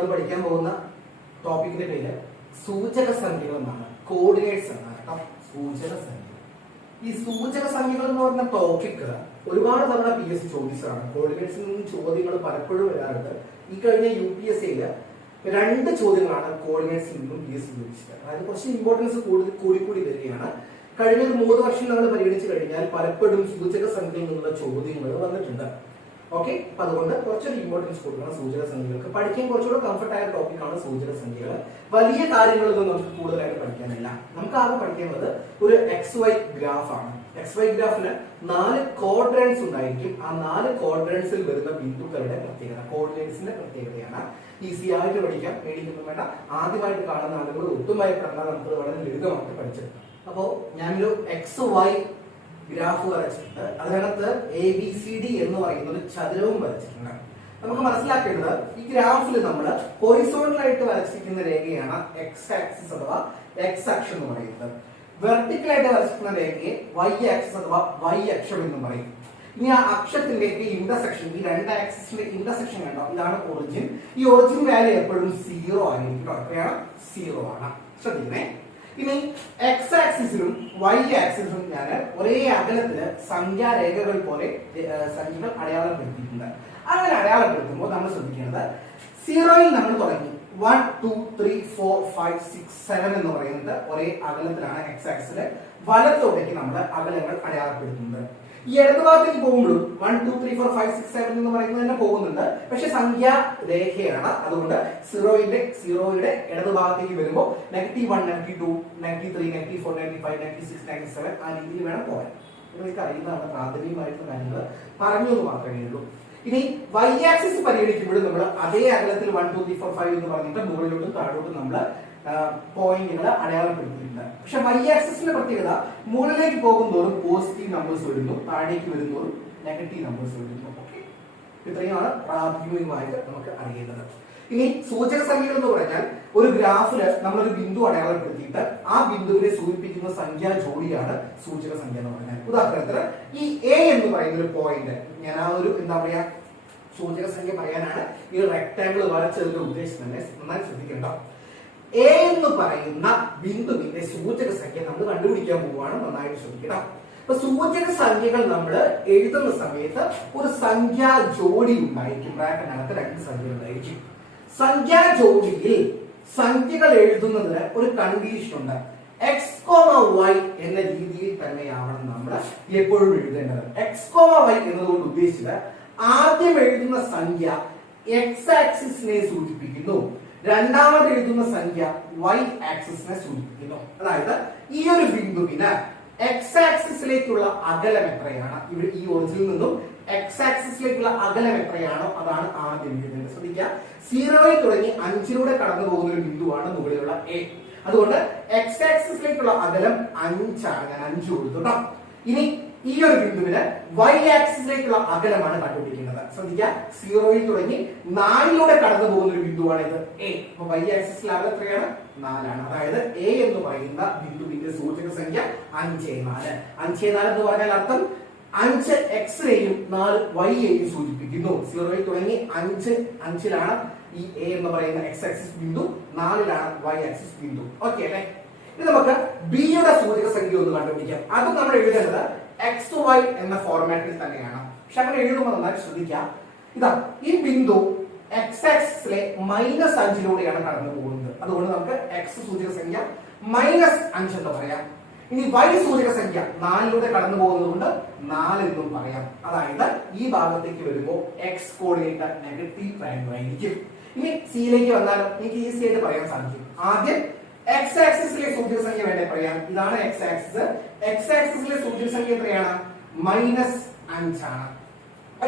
നമ്മൾ പഠിക്കാൻ പോകുന്ന ടോപ്പിക്കിന്റെ പേര് സൂചക സംഖ്യകൾ എന്നാണ്, കോർഡിനേറ്റ്സ് എന്നാണ് കേട്ടോ. സൂചക സംഖ്യ. ഈ സൂചക സംഖ്യകൾ എന്ന് പറഞ്ഞ ടോപ്പിക് ഒരുപാട് തവണ PSC ചോദിച്ചതാണ്. കോർഡിനേറ്റ്സിൽ നിന്നും ചോദ്യങ്ങൾ പലപ്പോഴും വരാറുണ്ട്. ഈ കഴിഞ്ഞ UPSC-യിൽ 2 ചോദ്യങ്ങളാണ് കോർഡിനേറ്റ്സിൽ നിന്നും PSC ചോദിച്ചത്. അതായത് കുറച്ച് ഇമ്പോർട്ടൻസ് കൂടി വരികയാണ്. കഴിഞ്ഞ 3 വർഷം നമ്മൾ പരിഗണിച്ചു കഴിഞ്ഞാൽ പലപ്പോഴും സൂചക സംഖ്യയിൽ നിന്നുള്ള ചോദ്യങ്ങൾ വന്നിട്ടുണ്ട്. ഓക്കെ, അപ്പൊ അതുകൊണ്ട് കുറച്ചൊരു ഇമ്പോർട്ടൻസ് കൊടുക്കണം സൂചക സംഖ്യകൾക്ക്. പഠിക്കാൻ കുറച്ചുകൂടെ കംഫർട്ട് ആയ ടോപ്പിക്കാണ് സൂചക സംഖ്യകൾ. വലിയ കാര്യങ്ങളൊന്നും നമുക്ക് കൂടുതലായിട്ട് പഠിക്കാനില്ല. നമുക്ക് ആകെ പഠിക്കേണ്ടത് ഒരു XY ഗ്രാഫാണ്. XY ഗ്രാഫിന് 4 ക്വാഡ്രന്റ്സ് ഉണ്ടായിരിക്കും. ആ 4 ക്വാഡ്രന്റ്സിൽ വരുന്ന ബിന്ദുക്കളുടെ പ്രത്യേകത, കോർഡിനേറ്റ്സിന്റെ പ്രത്യേകതയാണ്. ഈസി ആയിട്ട് പഠിക്കാം, പേടിക്കൊന്നും വേണ്ട. ആദ്യമായിട്ട് കാണുന്ന ആളുകൾ ഒട്ടും ഭയപ്പെടേണ്ട, നമുക്ക് വളരെ ലളിതമായിട്ട് പഠിച്ചെടുക്കാം. അപ്പോ ഞാനൊരു XY ഗ്രാഫ് വരച്ചിട്ടുണ്ട്. അതിനകത്ത് ABCD എന്ന് പറയുന്ന ഒരു ചതുരവും വരച്ചിട്ടുണ്ട്. നമുക്ക് മനസ്സിലാക്കേണ്ടത് ഈ ഗ്രാഫിൽ നമ്മൾ ഹൊറിസോണ്ടൽ ആയിട്ട് വരച്ചിരിക്കുന്ന രേഖയാണ് X ആക്സിസ് അഥവാ X അക്ഷം എന്ന് പറയുന്നത്. വെർട്ടിക്കൽ ആയിട്ട് വരച്ചിരിക്കുന്ന രേഖയെ Y ആക്സിസ് അഥവാ Y അക്ഷം എന്ന് പറയും. ഇനി ആ അക്ഷത്തിലേക്ക് ഇന്റർസെക്ഷൻ, ഈ 2 ആക്സിസിന്റെ ഇന്റർസെക്ഷൻ കണ്ടോ, ഇതാണ് ഒറിജിൻ. ഈ ഒറിജിൻ വാല്യൂ എപ്പോഴും 0 ആയിരിക്കും. എത്രയാണ്? 0 ആണ്. ശ്രദ്ധിക്കണേ. ഇനി X ആക്സിസിലും Y ആക്സിസിലും ഞാൻ ഒരേ അകലത്തില് സംഖ്യാരേഖകൾ പോലെ സംഖ്യകൾ അടയാളപ്പെടുത്തിയിട്ടുണ്ട്. അങ്ങനെ അടയാളപ്പെടുത്തുമ്പോൾ നമ്മൾ ശ്രദ്ധിക്കേണ്ടത് 0-ൽ നമ്മൾ തുടങ്ങി 1 2 3 4 5 6 7 എന്ന് പറയുന്നത് ഒരേ അകലത്തിലാണ് X ആക്സിസില്. വലത്തോട്ടേക്ക് നമ്മൾ അകലങ്ങൾ അടയാളപ്പെടുത്തുന്നത്. ഈ ഇടത് ഭാഗത്തേക്ക് പോകുമ്പോഴും 1 2 3 4 5 6 7 എന്ന് പറയുന്നത് തന്നെ പോകുന്നുണ്ട്. പക്ഷെ സംഖ്യാ രേഖയാണ്. അതുകൊണ്ട് 0യുടെ ഇടത് ഭാഗത്തേക്ക് വരുമ്പോൾ -1 -2 -3 -4 -5 -6 -7 ആ രീതിയിൽ വേണം പോകാൻ. നിങ്ങൾക്ക് അറിയുന്നതാണ്, പ്രാഥമികമായിട്ടുള്ള കാര്യങ്ങൾ പറഞ്ഞു എന്ന് മാത്രമേ ഉള്ളൂ. ഇനി Y ആക്സിസ് പരിഗണിക്കുമ്പോഴും നമ്മൾ അതേ അകലത്തിൽ 1 2 3 4 5 എന്ന് പറഞ്ഞിട്ട് മുകളിലോട്ടും താഴോട്ടും നമ്മൾ പോയിന്റുകൾ അടയാളപ്പെടുത്തിയിട്ടുണ്ട്. പക്ഷെ Y ആക്സിസിന്റെ പ്രത്യേകത മുകളിലേക്ക് പോകുന്നതോറും പോസിറ്റീവ് നമ്പേഴ്സ് വരുന്നു, താഴേക്ക് വരുന്നതോറും നെഗറ്റീവ് നമ്പേഴ്സ് വരുന്നു. ഓക്കെ, ഇത്രയുമാണ് പ്രാഥമികമായിട്ട് നമുക്ക് അറിയേണ്ടത്. ഇനി സൂചക സംഖ്യകൾ എന്ന് പറഞ്ഞാൽ ഒരു ഗ്രാഫില് നമ്മളൊരു ബിന്ദു അടയാളപ്പെടുത്തിയിട്ട് ആ ബിന്ദുവിനെ സൂചിപ്പിക്കുന്ന സംഖ്യാ ജോഡിയാണ് സൂചക സംഖ്യ എന്ന് പറഞ്ഞാൽ. ഉദാഹരണത്തിന് ഈ A എന്ന് പറയുന്ന ഒരു പോയിന്റ്, ഞാൻ ആ ഒരു എന്താ പറയാ സൂചക സംഖ്യ പറയാനാണ് ഈ റെക്ടാംഗിൾ വരച്ചതിന്റെ ഉദ്ദേശം തന്നെ നന്നായി ശ്രദ്ധിക്കേണ്ട. A എന്ന് പറയുന്ന ബിന്ദുവിന്റെ സൂചക സംഖ്യ നമ്മൾ കണ്ടുപിടിക്കാൻ പോവുകയാണ്. നന്നായിട്ട് ശ്രദ്ധിക്കണം. അപ്പൊ സൂചക സംഖ്യകൾ നമ്മൾ എഴുതുന്ന സമയത്ത് ഒരു സംഖ്യാ ജോഡി ഉണ്ടായിരിക്കും. ബ്രാക്കറ്റിനകത്ത് 2 സംഖ്യകൾ ഉണ്ടായിരിക്കും. സംഖ്യാ ജോഡിയിൽ സംഖ്യകൾ എഴുതുന്നതിന് ഒരു കണ്ടീഷൻ ഉണ്ട്. X, Y എന്ന രീതിയിൽ തന്നെയാവണം നമ്മൾ എപ്പോഴും എഴുതേണ്ടത്. X, Y എന്നതുകൊണ്ട് ഉദ്ദേശിച്ചത് ആദ്യം എഴുതുന്ന സംഖ്യ X ആക്സിസിനെ സൂചിപ്പിക്കുന്നു, രണ്ടാമത് എഴുതുന്ന സംഖ്യ Y ആക്സിസിനെ സൂചിപ്പിക്കുന്നു. അതായത് ഈ ഒരു ബിന്ദുവിന് X ആക്സിസിലേക്കുള്ള അകലം എത്രയാണ്, ഇവിടെ ഈ ഒറിജിനിൽ നിന്നും X ആക്സിസിലേക്കുള്ള അകലം എത്രയാണോ അതാണ് ആദ്യം എഴുതേണ്ടത്. ശ്രദ്ധിക്കുക, 0-ൽ തുടങ്ങി 5-ലൂടെ കടന്നു പോകുന്ന ഒരു ബിന്ദുവാണ് മുകളിലുള്ള A. അതുകൊണ്ട് X ആക്സിസിലേക്കുള്ള അകലം 5 ആണ്. ഞാൻ 5 കൊടുത്തു. ഇനി ഈ ഒരു ബിന്ദുവിന് Y ആക്സിസിലേക്കുള്ള അകലമാണ് കണ്ടുപിടിക്കുന്നത്. ശ്രദ്ധിക്കുക, 0-ൽ തുടങ്ങി 4-ലൂടെ കടന്നു പോകുന്ന ഒരു ബിന്ദുവാണ് ഇത് A. അപ്പൊ Y ആക്സിസിലെ അകലം എത്രയാണ്? 4 ആണ്. അതായത് A എന്ന് പറയുന്ന ബിന്ദുവിന്റെ സൂചക സംഖ്യ 5 4 എന്ന് പറഞ്ഞാൽ അർത്ഥം 5 X-നെയും 4 Y-യെയും സൂചിപ്പിക്കുന്നു. 0-ൽ തുടങ്ങി 5-ലാണ് ഈ A എന്ന് പറയുന്ന X ആക്സിസ് ബിന്ദു, 4-ലാണ് Y ആക്സിസ് ബിന്ദു. ഓക്കെ അല്ലേ? ഇനി നമുക്ക് B-യുടെ സൂചക സംഖ്യ ഒന്ന് കണ്ടുപിടിക്കാം. അത് നമ്മൾ എഴുതേണ്ടത് XY എന്ന ഫോർമാറ്റിൽ തന്നെയാണ്. പക്ഷെ അങ്ങനെ എഴുതുമ്പോൾ നന്നായി ശ്രദ്ധിക്കാം. ഇതാ ഈ ബിന്ദു X ആക്സിസിലെ -5-ലൂടെയാണ് കടന്നു പോകുന്നത്. അതുകൊണ്ട് നമുക്ക് X സൂചക സംഖ്യ -5 എന്ന് പറയാം. ഇനി Y സൂചക സംഖ്യ 4-ലൂടെ കടന്നു പോകുന്നത് കൊണ്ട് 4 എന്നും പറയാം. അതായത് ഈ ഭാഗത്തേക്ക് വരുമ്പോൾ X കോർഡിനേറ്റ് നെഗറ്റീവ് വാല്യൂ ആയിരിക്കും. ഇനി C-യിലേക്ക് വന്നാലും എനിക്ക് ഈസി ആയിട്ട് പറയാൻ സാധിക്കും. ആദ്യം X ആക്സിസിലെ സൂചക സംഖ്യ വേണ്ടേ പറയാം. ഇതാണ് X ആക്സിസ്. X ആക്സിസിലെ സൂചക സംഖ്യ എത്രയാണ്? -5 ആണ്.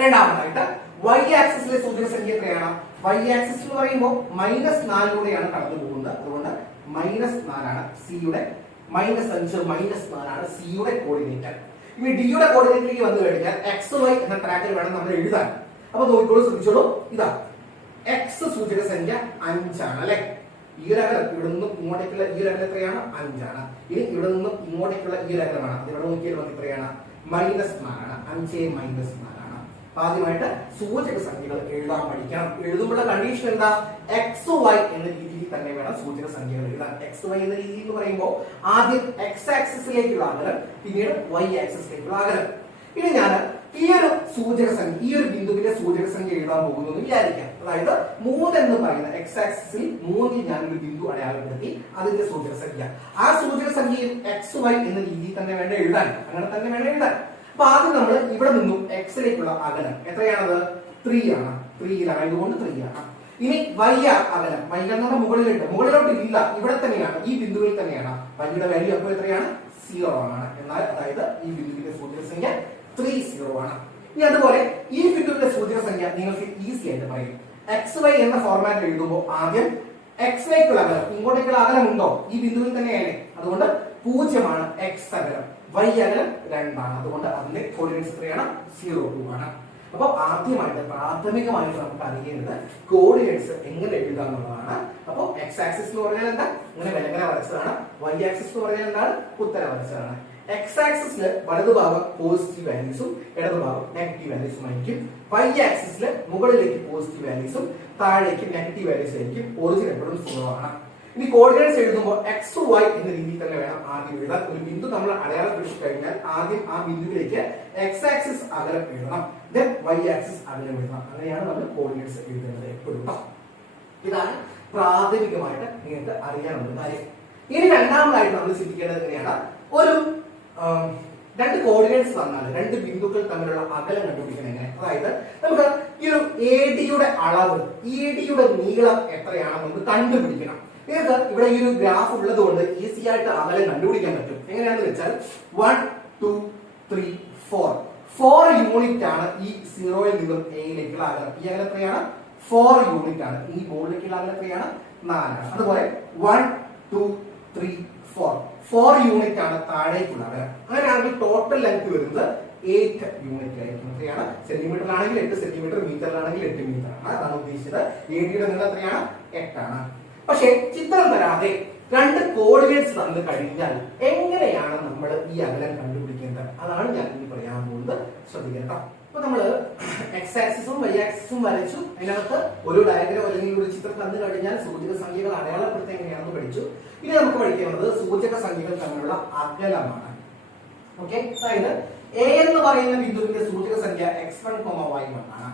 രണ്ടാമതായിട്ട് Y ആക്സിസിലെ സൂചക സംഖ്യ എത്രയാണ്? Y ആക്സിസ് എന്ന് പറയുമ്പോൾ -4-ലൂടെയാണ് കടന്നു പോകുന്നത്. അതുകൊണ്ട് -4 ആണ് C-യുടെ. -5 -4 ആണ് C-യുടെ കോർഡിനേറ്റ്. ഇനി D-യുടെ കോർഡിനേറ്റിലേക്ക് വന്നു കഴിഞ്ഞാൽ XY എന്ന ട്രാക്കിൽ വേണം നമ്മൾ എഴുതാൻ. അപ്പൊ നോക്കിക്കോളൂ, ശ്രദ്ധിച്ചോളൂ. ഇതാ X സൂചക സംഖ്യ 5 ആണ് അല്ലെ. ഈ ഒരു അകലം ഇവിടെ നിന്നും ഇങ്ങോട്ടേക്കുള്ള ഈ ഒരു അകലം എത്രയാണ്? 5 ആണ്. ഇനി ഇവിടെ നിന്നും ഇങ്ങോട്ടേക്കുള്ള ഈ ഒരു അകലമാണ്. അത് ഇവിടെ നോക്കിയാൽ നമുക്ക് എത്രയാണ്? -4 ആണ്. 5 -4 ആണ്. ആദ്യമായിട്ട് സൂചക സംഖ്യകൾ എഴുതാൻ പഠിക്കണം. എഴുതുമ്പോഴുള്ള കണ്ടീഷൻ എന്താ? എക്സ് വൈ എന്ന രീതിയിൽ തന്നെ വേണം സൂചക സംഖ്യകൾ എഴുതാൻ. എക്സ് വൈ എന്ന രീതി എന്ന് പറയുമ്പോൾ ആദ്യം എക്സ് ആക്സിസിലേക്കുള്ള അകലം, പിന്നീട് വൈ ആക്സിസിലേക്കുള്ള അകലം. ഇനി ഞാൻ ഈ ഒരു സൂചക സംഖ്യ, ഈ ഒരു ബിന്ദുവിന്റെ സൂചക സംഖ്യ എഴുതാൻ പോകുന്നു എന്ന് വിചാരിക്കാം. അതായത് 3 എന്ന് പറയുന്ന എക്സ് ആക്സിസിൽ 3ൽ ഞാൻ ഒരു ബിന്ദു അടയാളപ്പെടുത്തി, അതിന്റെ സൂചക സംഖ്യ. ആ സൂചക സംഖ്യയിൽ എക്സ് വൈ എന്ന രീതിയിൽ തന്നെ വേണം എഴുതാൻ. അങ്ങനെ തന്നെ വേണം എഴുതാൻ. അപ്പൊ ആദ്യം നമ്മൾ ഇവിടെ നിന്നും എക്സിലേക്കുള്ള അകലം എത്രയാണത്? 3 ആണ്. 3ലായതുകൊണ്ട് 3 ആണ്. ഇനി വൈ അകലം, വൈ എന്ന് പറഞ്ഞാൽ മുകളിലോട്ട് ഇല്ല, ഇവിടെ തന്നെയാണ്, ഈ ബിന്ദുവിൽ തന്നെയാണ്. വൈയുടെ വാല്യൂ അപ്പോൾ എത്രയാണ്? 0 ആണ്. എന്നാൽ അതായത് ഈ ബിന്ദുവിന്റെ സൂചക സംഖ്യ 30 ആണ്. ഇനി അതുപോലെ ഈ ബിന്ദുവിന്റെ സൂചക സംഖ്യ നിങ്ങൾക്ക് ഈസി ആയിട്ട് പറയും. എക്സ് വൈ എന്ന ഫോർമാറ്റ് എഴുതുമ്പോൾ ആദ്യം എക്സിലേക്കുള്ള അകലം, ഇങ്ങോട്ടേക്കുള്ള അകലം ഉണ്ടോ? ഈ ബിന്ദുവിൽ തന്നെയാണ്. അതുകൊണ്ട് 0 ആണ് എക്സ് അകലം. വൈ അകലം 2 ആണ്. അതുകൊണ്ട് അതിന്റെ കോർഡിനേറ്റ്സ് എത്രയാണ്? 0, 2 ആണ്. അപ്പൊ ആദ്യമായിട്ട് പ്രാഥമികമായിട്ട് നമുക്ക് അറിയേണ്ടത് കോർഡിനേറ്റ്സ് എങ്ങനെ എഴുതാം എന്നുള്ളതാണ്. അപ്പൊ എക്സ് ആക്സിസ് എന്ന് പറഞ്ഞാൽ എന്താ? ഇങ്ങനെ വിലങ്ങന വരച്ചതാണ്. വൈ ആക്സിസ് എന്ന് പറഞ്ഞാൽ എന്താണ്? കുത്തനെ വരച്ചതാണ്. എക്സ് ആക്സിസില് വലതുഭാഗം പോസിറ്റീവ് വാല്യൂസും ഇടതുഭാഗം നെഗറ്റീവ് വാല്യൂസും ആയിരിക്കും. വൈ ആക്സിസില് മുകളിലേക്ക് പോസിറ്റീവ് വാല്യൂസും താഴേക്ക് നെഗറ്റീവ് വാല്യൂസ് ആയിരിക്കും. ഒറിജിൻ എപ്പോഴും 0 ആണ്. ഇനി കോർഡിനേറ്റ്സ് എഴുതുമ്പോൾ എക്സ് വൈ എന്ന രീതിയിൽ തന്നെ വേണം ആദ്യം എഴുതാൻ. ഒരു ബിന്ദു നമ്മൾ അടയാളപ്പെടുത്തി കഴിഞ്ഞാൽ ആദ്യം ആ ബിന്ദുവിലേക്ക് എക്സ് ആക്സിസ് അകലം എഴുതണം, ദെൻ വൈ ആക്സിസ് അകലം എഴുതണം. അങ്ങനെയാണ് നമ്മൾ കോർഡിനേറ്റ്സ് എഴുതുന്നത് എപ്പോഴും. ഇതാണ് പ്രാഥമികമായിട്ട് നിങ്ങൾക്ക് അറിയാനുള്ള കാര്യം. ഇനി രണ്ടാമതായിട്ട് നമ്മൾ ചിന്തിക്കേണ്ടത് എങ്ങനെയാണ്? ഒരു രണ്ട് കോർഡിനേറ്റ്സ് തന്നാൽ രണ്ട് ബിന്ദുക്കൾ തമ്മിലുള്ള അകലം കണ്ടുപിടിക്കണം എങ്ങനെ? അതായത് നമുക്ക് ഈ ഒരു എ ഡിയുടെ അളവ്, എ ഡിയുടെ നീളം എത്രയാണെന്ന് നമുക്ക് കണ്ടുപിടിക്കണം. നിങ്ങൾക്ക് ഇവിടെ ഈ ഒരു ഗ്രാഫ് ഉള്ളത് കൊണ്ട് ഈസി ആയിട്ട് അകലം കണ്ടുപിടിക്കാൻ പറ്റും. എങ്ങനെയാണെന്ന് വെച്ചാൽ 1 2 3 4 യൂണിറ്റ് ആണ് ഈ 0യിൽ നിന്നും എയിലേക്കുള്ള അകലം. ഈ അകലം എത്രയാണ്? 4 യൂണിറ്റ് ആണ്. ഈ ബോളിലേക്കുള്ള അകലം എത്രയാണ്? 4 ആണ്. അതുപോലെ 1 2 3 4 യൂണിറ്റ് ആണ് താഴേക്കുള്ള അകലം. അങ്ങനെയാണെങ്കിൽ ടോട്ടൽ ലെങ്ത് വരുന്നത് 8 യൂണിറ്റ് ആയിരിക്കും. എത്രയാണ്? സെന്റിമീറ്ററിലാണെങ്കിൽ 8 സെന്റിമീറ്റർ, മീറ്ററിലാണെങ്കിൽ 8 മീറ്റർ ആണ്. അതാണ് ഉദ്ദേശിച്ചത്. എ ഡിയുടെ നീളം എത്രയാണ്? 8 ആണ്. പക്ഷെ ചിത്രം തരാതെ രണ്ട് കോർഡിനേറ്റ്സ് തന്നു കഴിഞ്ഞാൽ എങ്ങനെയാണ് നമ്മൾ ഈ അകലം കണ്ടുപിടിക്കേണ്ടത്? അതാണ് ഞാൻ ഇനി പറയാൻ പോകുന്നത്. ശ്രദ്ധിക്കണം. അപ്പൊ നമ്മള് എക്സ് ആക്സിസും വൈ ആക്സിസും വരച്ചു. അതിനകത്ത് ഒരു ഡയഗ്രാം അല്ലെങ്കിൽ ഒരു ചിത്രം തന്നു കഴിഞ്ഞാൽ സൂചക സംഖ്യകൾ അടയാളപ്പെടുത്താൻ എങ്ങനെയാണെന്ന് പഠിച്ചു. ഇനി നമുക്ക് പഠിക്കേണ്ടത് സൂചക സംഖ്യകൾ തമ്മിലുള്ള അകലമാണ്. ഓക്കെ, അതായത് എ എന്ന് പറയുന്ന ബിന്ദുവിന്റെ സൂചക സംഖ്യ x1, y1 ആണ്.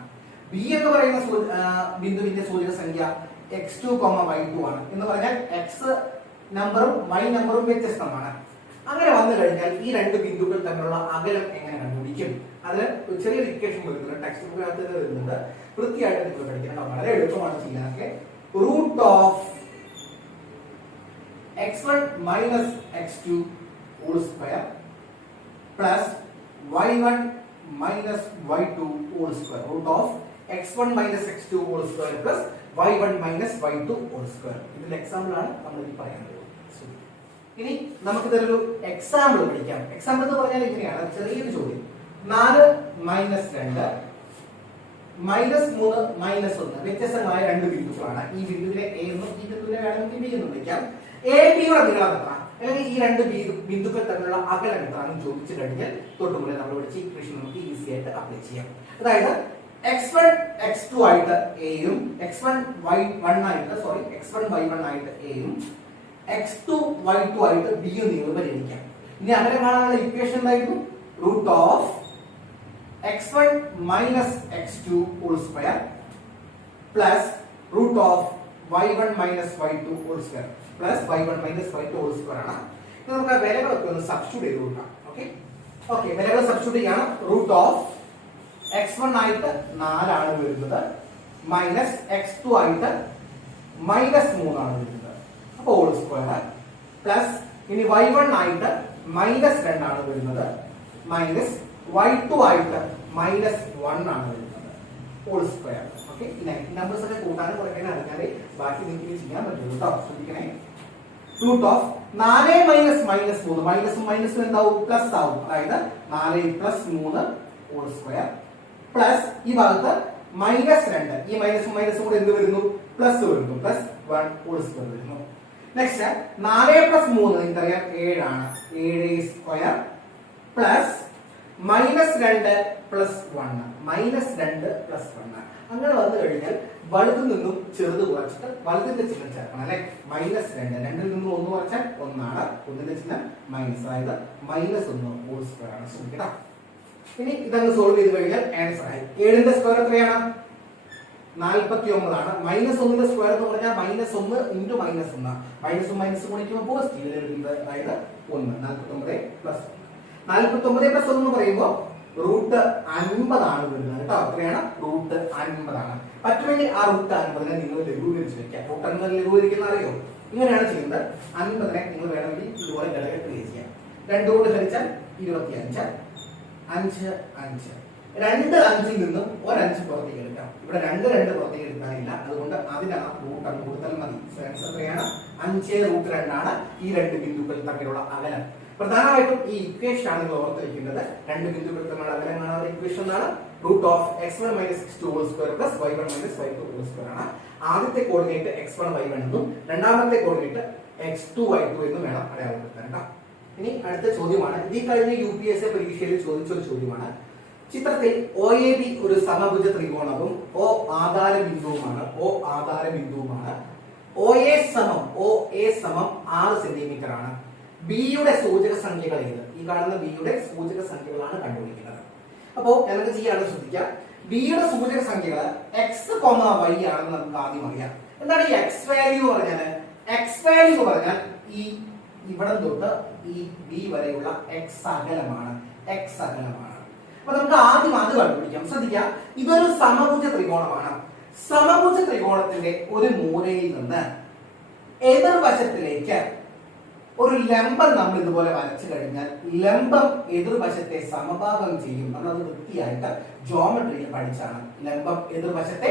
ബി എന്ന് പറയുന്ന ബിന്ദുവിന്റെ സൂചക സംഖ്യ x2, y2 ആണ്. എന്ന് പറഞ്ഞാൽ എക്സ് നമ്പറും വൈ നമ്പറും വ്യത്യസ്തമാണ്. അങ്ങനെ വന്നു കഴിഞ്ഞാൽ ഈ രണ്ട് ബിന്ദുക്കൾ തമ്മിലുള്ള അകലം എങ്ങനെ കണ്ടുപിടിക്കും? അതിന് ചെറിയൊരു ഇക്വേഷൻ വരുന്നുണ്ട്, ടെക്സ്റ്റ് ബുക്കിനകത്ത് വരുന്നുണ്ട്. വൃത്തിയായിട്ട് നിങ്ങൾ പഠിക്കണം. വളരെ എളുപ്പമാണ് ചെയ്യാനൊക്കെ. Root of x1 minus x2 whole square plus y1 minus y2 whole square. Root of x1 minus x2 whole square plus y1 minus y2 whole square. ഇതിന്റെ എക്സാമ്പിൾ ആണ് നമ്മൾ ഈ പറയുന്നത്. ഇനി നമുക്ക് ഇതൊരു എക്സാമ്പിൾ പഠിക്കാം. എക്സാമ്പിൾ എന്ന് പറഞ്ഞാൽ ഇങ്ങനെയാണ്, ചെറിയൊരു ചോദ്യം. 4 മൈനസ് 2 മൈനസ് 3 മൈനസ് 1 വ്യത്യസ്തമായ രണ്ട് ബിന്ദുക്കളാണ്. ഈ ബിന്ദുവിനെ എ എന്നും ഈ ബിന്ദുവിനെ വേണമെങ്കിൽ ബി എന്നും വിളിക്കാം. എ ബിയുടെ നീളം എത്ര, അല്ലെങ്കിൽ ഈ രണ്ട് ബിന്ദുക്കൾ തമ്മിലുള്ള അകലം എത്രയാണെന്ന് ചോദിച്ചു കഴിഞ്ഞാൽ തൊട്ടുമുമ്പേ നമ്മൾ പഠിച്ച ഇക്വേഷൻ നമുക്ക് ഈസി ആയിട്ട് അപ്ലൈ ചെയ്യാം. അതായത് x1 x2 ആയിട്ട് എയും x1 y1 ആയിട്ട് എയും x2 y2 ആയിട്ട് ബിയും നിങ്ങൾ പരിഗണിക്കാം. ഇനി അകലം കാണാനുള്ള ഇക്വേഷൻ എന്തായിരുന്നു? Root of x1 minus x2 whole square plus root of y1 minus y2 whole square plus y1 minus y2 whole square ആണ്. ഇത് നമുക്ക് ആ വിലകളൊക്കെ ഒന്ന് സബ്സ്റ്റിറ്റ്യൂട്ട് ചെയ്ത് കൊടുക്കാം. ഓക്കെ, വിലകൾ സബ്സ്റ്റിറ്റ്യൂട്ട് ചെയ്യണം. റൂട്ട് ഓഫ് x1 ആയിട്ട് 4 ആണ് വരുന്നത്, മൈനസ് x2 ആയിട്ട് മൈനസ് 3 ആണ് വരുന്നത്, അപ്പോൾ ഹോൾ സ്ക്വയർ പ്ലസ് ഇനി y1 ആയിട്ട് മൈനസ് 2 ആണ് വരുന്നത്, മൈനസ് y2 ആയിട്ട് മൈനസ് 1 ആണ് വരുന്നത്, ഹോൾ സ്ക്വയർ. ഓക്കെ, ഈ നമ്പേഴ്സ് ഒക്കെ കൂട്ടാനും കുറയ്ക്കാനും അറിഞ്ഞാലേ ബാക്കി നിങ്ങൾക്ക് ചെയ്യാൻ പറ്റുള്ളൂ കേട്ടോ. ശ്രദ്ധിക്കണേ. റൂട്ട് ഓഫ് 4 മൈനസ് മൈനസ് 3, മൈനസും മൈനസും എന്താവും? പ്ലസ് ആവും. അതായത് 4 പ്ലസ് 3 ഹോൾ സ്ക്വയർ പ്ലസ് ഈ ഭാഗത്ത് മൈനസ് 2, ഈ മൈനസും മൈനസും കൂടെ എന്ത് വരുന്നു? പ്ലസ് വരുന്നു, പ്ലസ് 1 ഹോൾ സ്ക്വയർ വരുന്നു. നെക്സ്റ്റ് 4 പ്ലസ് 3 നിങ്ങൾക്കറിയാം 7 ആണ്, 7 സ്ക്വയർ പ്ലസ് -2 + 1 -2 + 1 അങ്ങനെ വന്നു കഴിഞ്ഞാൽ വലുതിൽ നിന്നും ചെറുത് കുറച്ചിട്ട് വലുതിന്റെ ചിഹ്നം ചേർക്കണം അല്ലെ. -2 രണ്ടിൽ നിന്നും 1 കുറച്ചാൽ 1 ആണ്, ഒന്നിന്റെ ചിഹ്നം മൈനസ്, അതായത് -1 ഹോൾ സ്ക്വയർ ആണ്. ശ്രദ്ധിക്കണം. ഇനി ഇതങ്ങ് സോൾവ് ചെയ്ത് കഴിഞ്ഞാൽ ആൻസർ ആയി. 7ന്റെ സ്ക്വയർ എത്രയാണ്? 49 ആണ്. -1ന്റെ സ്ക്വയർ എന്ന് പറഞ്ഞാൽ -1 × -1 മൈനസും മൈനസും ഗുണിക്കുമ്പോൾ പോസിറ്റീവ് വരുന്നത്, അതായത് 1. 49 + 49 + 1 എന്ന് പറയുമ്പോൾ √50 ആണ് വരുന്നത് കേട്ടോ. എത്രയാണ്? √50 ആണ്. പറ്റുമെങ്കിൽ ആ √50നെ നിങ്ങൾ ലഘൂകരിച്ച് വെക്കാം. √50 ലഘൂകരിക്കുന്ന അറിയോ? ഇങ്ങനെയാണ് ചെയ്യുന്നത്. 50നെ നിങ്ങൾ വേണമെങ്കിൽ ഇതുപോലെ ഘടകത്തിൽ ചെയ്യാം. 2 കൊണ്ട് ഹരിച്ചാൽ 25, 5 5. 2 5ൽ നിന്നും ഒരു 5 പുറത്തേക്ക് എടുക്കാം. ഇവിടെ 2 പുറത്തേക്ക് എടുക്കാനില്ല, അതുകൊണ്ട് അതിനകത്ത് √1 കൊടുത്താൽ മതി. എത്രയാണ്? 5√2 ആണ് ഈ രണ്ട് ബിന്ദുക്കൾ തമ്മിലുള്ള അകലം. പ്രധാനമായിട്ടും ഈ ഇക്വേഷൻ ആണ് നിങ്ങൾ ഓർത്തിരിക്കേണ്ടത്. രണ്ട് ബിന്ദുക്കൾ തമ്മിലുള്ള അകലം കാണാനുള്ള ഇക്വേഷൻ ആണ് √(x1 - x2) + y1 - y2) ആണ്. ആദ്യത്തെ കോർഡിനേറ്റ് x1 y1 എന്നും രണ്ടാമത്തെ കോർഡിനേറ്റ് x2 y2 എന്നും വേണം അടയാളപ്പെടുത്താൻ. ഇനി അടുത്ത ചോദ്യമാണ്, ഈ കഴിഞ്ഞ UPSC പരീക്ഷയിൽ ചോദിച്ച ഒരു ചോദ്യമാണ്. ചിത്രത്തിൽ OAB ഒരു സമഭുജ ത്രികോണവും O ആധാര ബിന്ദുവുമാണ്. OA സമം 6 സെന്റിമീറ്റർ ആണ്. ബിയുടെ സൂചക സംഖ്യകൾ ഏത്? ഈ കാണുന്ന ബിയുടെ സൂചക സംഖ്യകളാണ് കണ്ടുപിടിക്കുന്നത്. അപ്പോ നമുക്ക് ചെയ്യാതെ ശ്രദ്ധിക്കാം. ബിയുടെ സൂചക സംഖ്യകൾ x, y ആണെന്ന് നമുക്ക് ആദ്യം അറിയാം. എന്താണ് ഈ x വാല്യൂ പറഞ്ഞാൽ? x വാല്യൂ പറഞ്ഞാൽ ഈ ഇവിടെ തൊട്ട് ഈ ബി വരെയുള്ള x അകലമാണ്. അപ്പൊ നമുക്ക് ആദ്യം അത് കണ്ടുപിടിക്കാം. ശ്രദ്ധിക്കാം, ഇതൊരു സമഭുജ ത്രികോണമാണ്. സമഭുജ ത്രികോണത്തിന്റെ ഒരു മൂലയിൽ നിന്ന് എതിർവശത്തിലേക്ക് ഒരു ലംബം നമ്മൾ ഇതുപോലെ വരച്ചു കഴിഞ്ഞാൽ ലംബം എതിർവശത്തെ സമഭാഗം ചെയ്യും. നമ്മളത് വൃത്തിയായിട്ട് ജോമെട്രിയിൽ പഠിച്ചാണ്. ലംബം എതിർവശത്തെ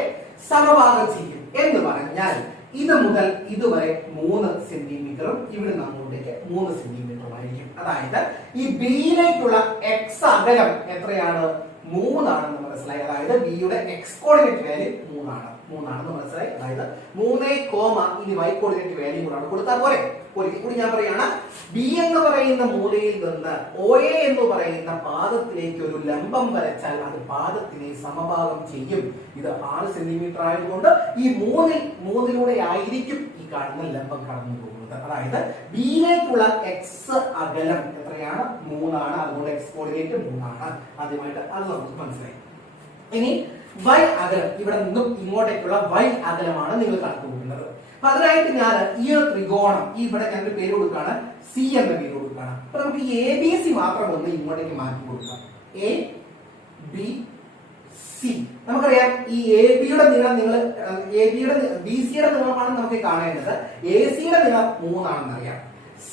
സമഭാഗം ചെയ്യും എന്ന് പറഞ്ഞാൽ ഇത് മുതൽ ഇതുവരെ 3 സെന്റിമീറ്ററും ഇവിടെ നമ്മളിലേക്ക് 3 സെന്റിമീറ്ററും ആയിരിക്കും. അതായത് ഈ ബിയിലേക്കുള്ള x അകലം എത്രയാണ്? 3 ആണെന്ന് മനസ്സിലായി. അതായത് ബിയുടെ x കോർഡിനേറ്റ് വാല്യൂ 3 ആണെന്ന് മനസ്സിലായി. അതായത് 3, ഇനി y കോർഡിനേറ്റ് വാല്യൂ കൂടാണ് കൊടുത്താൽ പോലെ. ഒരിക്കൽ കൂടി ഞാൻ പറയാണ്, ബി എന്ന് പറയുന്ന മൂലയിൽ നിന്ന് OA എന്ന് പറയുന്ന പാദത്തിലേക്ക് ഒരു ലംബം വരച്ചാൽ അത് പാദത്തിനെ സമഭാഗം ചെയ്യും. ഇത് 6 സെന്റിമീറ്റർ ആയതുകൊണ്ട് ഈ മൂന്നിലൂടെ ആയിരിക്കും ഈ കാണുന്ന ലംബം കടന്നു പോകുന്നത്. അതായത് ബിയിലേക്കുള്ള x അകലം എത്രയാണ്? 3 ആണ്. അതുകൊണ്ട് x കോർഡിനേറ്റ് 3 ആണ്. ആദ്യമായിട്ട് അത് നമുക്ക് മനസ്സിലായി. ഇനി y അകലം, ഇവിടെ നിന്നും ഇങ്ങോട്ടേക്കുള്ള y അകലമാണ് നിങ്ങൾ കണക്കുകൂട്ടുന്നത്. അപ്പൊ അതിനായിട്ട് ഞാൻ ഈ ഒരു ത്രികോണം ഇവിടെ ഞാൻ ഒരു പേര് കൊടുക്കുകയാണ്, C എന്ന പേര് കൊടുക്കുകയാണ്. അപ്പൊ നമുക്ക് ABC മാത്രം ഒന്ന് ഇങ്ങോട്ടേക്ക് മാറ്റി കൊടുക്കാം. ABC. നമുക്കറിയാം ഈ AB-യുടെ നീളം BC-യുടെ നീളമാണ് നമുക്ക് കാണേണ്ടത്. AC-യുടെ നീളം 3 ആണെന്ന് അറിയാം.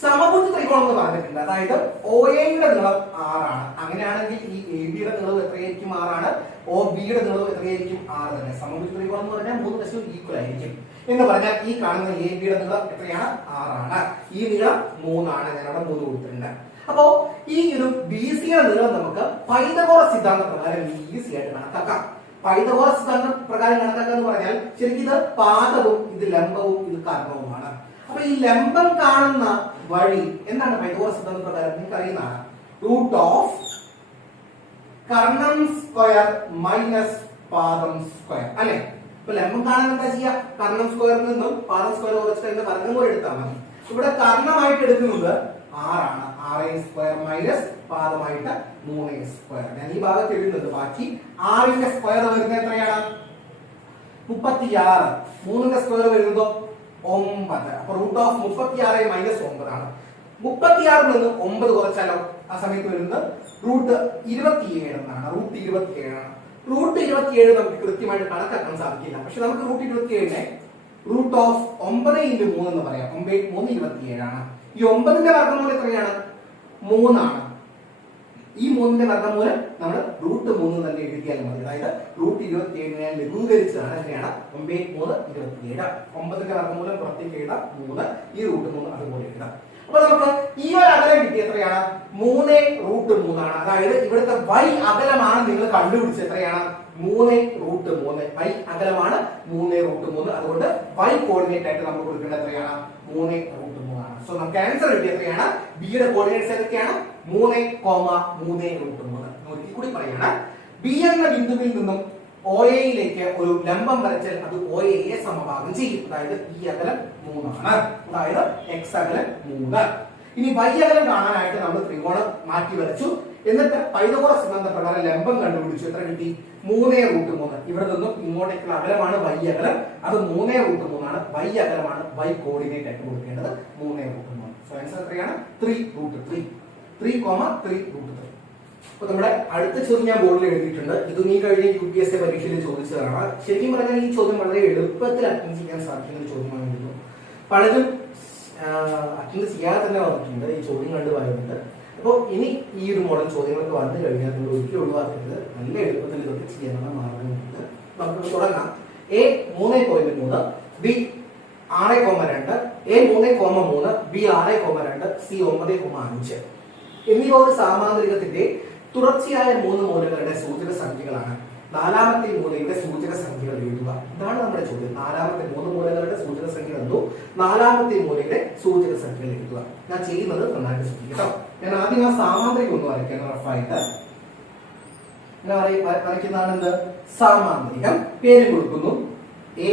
സമഭുജ ത്രികോണം എന്ന് പറഞ്ഞിട്ടുണ്ട്. അതായത് OA-യുടെ നീളം 6 ആണ്. അങ്ങനെയാണെങ്കിൽ ഈ AB-യുടെ നീളം എത്രയായിരിക്കും? 6 ആണ്. OB-യുടെ നീളം എത്രയായിരിക്കും? 6 തന്നെ. സമഭുജ ത്രികോണം എന്ന് പറഞ്ഞാൽ 3 വശവും ഈക്വൽ ആയിരിക്കും എന്ന് പറഞ്ഞാൽ ഈ കാണുന്ന AB-യുടെ നീളം എത്രയാണ്? 6 ആണ്. ഈ നീളം 3 ആണ്. ഞാൻ അവിടെ 3 കൊടുത്തിട്ടുണ്ട്. അപ്പോ ഈ ഒരു BC-യുടെ നീളം നമുക്ക് പൈതഗോറസ് സിദ്ധാന്ത പ്രകാരം ഈസി ആയിട്ട് കണക്കാക്കാം. പൈതഗോറസ് സിദ്ധാന്ത പ്രകാരം കണക്കാക്കുക എന്ന് പറഞ്ഞാൽ ശരിക്കും ഇത് പാദവും ഇത് ലംബവും ഇത് കർണവുമാണ്. അപ്പൊ ഈ ലംബം കാണുന്ന വഴി എന്താണ് പൈതഗോറസ് സിദ്ധാന്ത പ്രകാരം? നിങ്ങൾക്ക് അറിയുന്നതാണ്. കർണം സ്ക്വയർ മൈനസ് പാദം സ്ക്വയർ അല്ലെ? ഇപ്പൊ ലംബം കാണാൻ എന്താ ചെയ്യാ? കർണം സ്ക്വയറിൽ നിന്നും പാദം സ്ക്വയർ കുറച്ചിട്ട് വർഗ്ഗം കൂടെ എടുത്താൽ മതി. ഇവിടെ കർണമായിട്ട് എടുക്കുന്നത് 6 ആണ്. 6a² minus പാദമായിട്ട് 3a². ഞാൻ ഈ ഭാഗത്ത് എഴുതുന്നത്. ബാക്കി 6ന്റെ സ്ക്വയർ വരുന്നത് എത്രയാണ്? 36. 3ന്റെ സ്ക്വയർ വരുന്നതോ 9. അപ്പൊ √36 മൈനസ് 9 ആണ്. 36 നിന്ന് 9 കുറച്ചാലോ ആ സമയത്ത് വരുന്നത് √27 എന്നാണ്. √27 ആണ്. √27 നമുക്ക് കൃത്യമായിട്ട് കണക്കാക്കാൻ സാധിക്കില്ല. പക്ഷെ നമുക്ക് √27നെ √9 × 3 എന്ന് പറയാം. 9 3 27 ആണ്. ഈ 9ന്റെ വർഗ്ഗമൂലം എത്രയാണ്? 3 ആണ്. ഈ 3ന്റെ വർഗ്ഗമൂലം നമ്മൾ √3 തന്നെ എഴുതിയാൽ മതി. അതായത് √27നെ ലഘൂകരിച്ചതാണ്. എങ്ങനെയാണ്? 9 3 27. 9ന്റെ വർഗ്ഗമൂലം പുറത്തേക്ക് എഴുതാം 3. ഈ √3 അതുപോലെ എഴുതാം. അപ്പൊ നമുക്ക് ഈ ഒരു അകലം കിട്ടി എത്രയാണ്? 3 ആണ്. അതായത് ഇവിടുത്തെ y അകലമാണ് നിങ്ങൾ കണ്ടുപിടിച്ചത്. എത്രയാണ്? 3 y അകലമാണ് 3 അതുകൊണ്ട് y കോർഡിനേറ്റ് ആയിട്ട് നമ്മൾ കൊടുക്കേണ്ടത് എത്രയാണ്? 3 ആണ്. സോ നമുക്ക് ആൻസർ കിട്ടി എത്രയാണ്? ബിയുടെ കോർഡിനേറ്റ്സ് ഏതൊക്കെയാണ്? 3, 3 √3. കൂടി പറയണം. ബി എന്ന ബിന്ദുവിൽ നിന്നും ഒ എയിലേക്ക് ഒരു ലംബം വരച്ചാൽ അത് ഒ എയെ സമഭാഗം ചെയ്യും. അതായത് ഈ അകലം 3 ആണ്. അതായത് എക്സ് അകലം 3. ഇനി y അകലം കാണാനായിട്ട് നമ്മൾ ത്രികോണം മാറ്റി വരച്ചു. എന്നിട്ട് പൈതഗോറസ് സിദ്ധാന്തപ്രകാരം ലംബം കണ്ടുപിടിച്ചു. എത്ര കിട്ടി? 3√3. ഇവിടെ നിന്നും ഇങ്ങോട്ടേക്കുള്ള അകലമാണ് y അകലം. അത് 3√3 ആണ്. y അകലമാണ് y കോർഡിനേറ്റ് ആയിട്ട് കൊടുക്കേണ്ടത് 3√3. സോ ആൻസർ എത്രയാണ്? 3√3. 3,3√3. അപ്പൊ നമ്മുടെ അടുത്ത ചോദ്യം ഞാൻ ബോർഡിൽ എഴുതിയിട്ടുണ്ട്. ഇത് നീ കഴിഞ്ഞ UPSC പരീക്ഷയിൽ ചോദിച്ചതാണ്. ശരിക്കും പറഞ്ഞാൽ ഈ ചോദ്യം വളരെ എളുപ്പത്തിൽ അറ്റൻഡ് ചെയ്യാൻ സാധിക്കുന്ന ഒരു ചോദ്യമായിരുന്നു. പലരും അറ്റൻഡ് ചെയ്യാതെ തന്നെ വന്നിട്ടുണ്ട്, ഈ ചോദ്യം കണ്ടു പറയുന്നുണ്ട്. അപ്പോൾ ഇനി ഈ ഒരു മോഡൽ ചോദ്യങ്ങളൊക്കെ വന്നു കഴിഞ്ഞാൽ നിങ്ങൾ ഒരിക്കലും ഒഴിവാക്കരുത്. നല്ല എളുപ്പത്തിൽ ഇതൊക്കെ ചെയ്യാനുള്ള മാർഗങ്ങളുണ്ട്. നമുക്ക് തുടങ്ങാം. A 3,3, B 6,2, A 3,3, B 6,2, C 9,5 എന്നിവ ഒരു സാമാന്തരികത്തിന്റെ തുടർച്ചയായ 3 മൂലകളുടെ സൂചക സംഖ്യകളാണ്. നാലാമത്തെ മൂലയുടെ സൂചക സംഖ്യകൾ എഴുതുക. ഇതാണ് നമ്മുടെ ചോദ്യം. നാലാമത്തെ 3 മൂലകളുടെ സൂചക സംഖ്യ എന്തോ നാലാമത്തെ മൂലയുടെ സൂചക സംഖ്യകൾ എഴുതുക. ഞാൻ ചെയ്യുന്നത് നന്നായിട്ട് ശ്രദ്ധിക്കട്ടോ. ഞാൻ ആദ്യം ആ സാമാന്തരികം ഒന്ന് വരയ്ക്കാൻ റഫായിട്ട് വരയ്ക്കുന്നതാണ് എന്ത്? സാമാന്തരികം. പേര് കൊടുക്കുന്നു A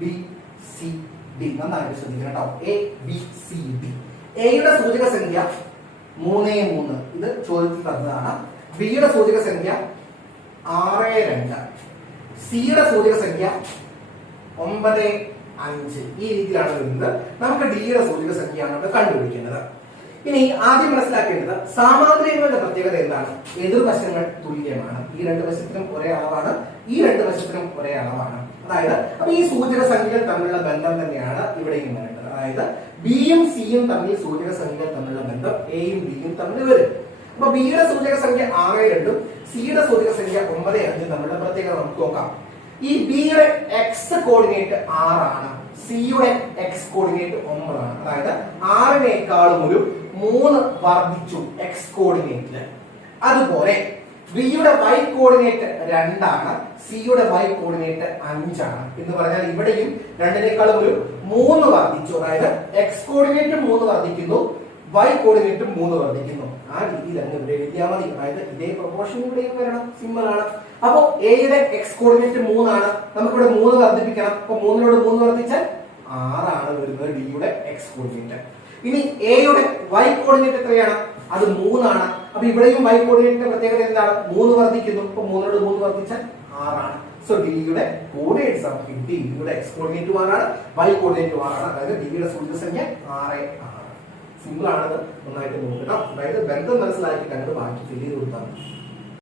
B C D. നന്നായിട്ട് ശ്രദ്ധിക്കണം കേട്ടോ. A B C D. എയുടെ സൂചക സംഖ്യ 3,3. ഇത് ചോദ്യത്തിൽ തന്നതാണ്. ബിയുടെ സൂചക സംഖ്യ 6,2. സിയുടെ സൂചക സംഖ്യ 9,5. ഈ രീതിയിലാണ് വരുന്നത്. നമുക്ക് ഡിയുടെ സൂചക സംഖ്യയാണ് ഇവിടെ കണ്ടുപിടിക്കേണ്ടത്. ഇനി ആദ്യം മനസ്സിലാക്കേണ്ടത് സാമാന്തരികങ്ങളുടെ പ്രത്യേകത എന്താണ്? എതിർവശങ്ങൾ തുല്യമാണ്. ഈ രണ്ട് വശത്തിനും ഒരേ അളവാണ്, ഈ രണ്ട് വശത്തിനും ഒരേ അളവാണ്. അതായത് അപ്പൊ ഈ സൂചക സംഖ്യകൾ തമ്മിലുള്ള ബന്ധം തന്നെയാണ് ഇവിടെയും വേണ്ടത്. അതായത് ബിയും സിയും തമ്മിൽ സൂചക സംഖ്യകൾ തമ്മിലുള്ള ബന്ധം എയും ബിയും തമ്മിൽ വരും. അപ്പൊ ബിയുടെ സൂചക സംഖ്യ 6,2, സിയുടെ സൂചക സംഖ്യ 9,5 തമ്മിലുള്ള പ്രത്യേകത നമുക്ക് നോക്കാം. ഈ ബിയുടെ എക്സ് കോർഡിനേറ്റ് 6 ആണ്, സിയുടെ എക്സ് കോർഡിനേറ്റ് 9 ആണ്. അതായത് 6-നേക്കാളും ഒരു 3 വർദ്ധിച്ചു എക്സ് കോർഡിനേറ്റില്. അതുപോലെ ബിയുടെ വൈ കോർഡിനേറ്റ് 2 ആണ്, സിയുടെ വൈ കോർഡിനേറ്റ് 5 ആണ്. എന്ന് പറഞ്ഞാൽ ഇവിടെയും 2-നേക്കാളും ഒരു 3 വർദ്ധിച്ചു. അതായത് എക്സ് കോർഡിനേറ്റ് 3 വർദ്ധിക്കുന്നു, വൈ കോർഡിനേറ്റ് 3 വർദ്ധിക്കുന്നു. ആ രീതിയിൽ അങ്ങ് ഇവിടെ എഴുതിയാൽ മതി. അതായത് ഇതേ പ്രൊപ്പോർഷൻ ഇവിടെയും വരണം. സിമ്പിൾ ആണ്. അപ്പോ എയുടെ എക്സ് കോർഡിനേറ്റ് 3 ആണ്, നമുക്കിവിടെ 3 വർദ്ധിപ്പിക്കണം. അപ്പൊ 3-നോട് 3 വർദ്ധിച്ചാൽ 6 ആണ് വരുന്നത് ഡിയുടെ എക്സ് കോർഡിനേറ്റ്. ഇനി എയുടെ വൈ കോർഡിനേറ്റ് എത്രയാണ്? അത് 3 ആണ്. അപ്പൊ ഇവിടെയും വൈ കോർഡിനേറ്റിന്റെ പ്രത്യേകത എന്താണ്? 3 വർദ്ധിക്കുന്നു. അപ്പൊ 3-നോട് 3 വർദ്ധിച്ചാൽ 6 ആണ്. സോ ഡിയുടെ കോർഡിനേറ്റ്സ് ആണ് കിട്ടി. ഡിയുടെ എക്സ് കോർഡിനേറ്റ് 6 ആണ്, വൈ കോർഡിനേറ്റ് 6 ആണ്. അതായത് ഡിയുടെ സൂചക സംഖ്യ 6 ആണ്. സിമ്പിൾ ആണത്. നന്നായിട്ട് നോക്കണം. അതായത് ബന്ധം മനസ്സിലാക്കി കണ്ട് ബാക്കി ഫില്ല് ചെയ്ത് കൊടുത്താൽ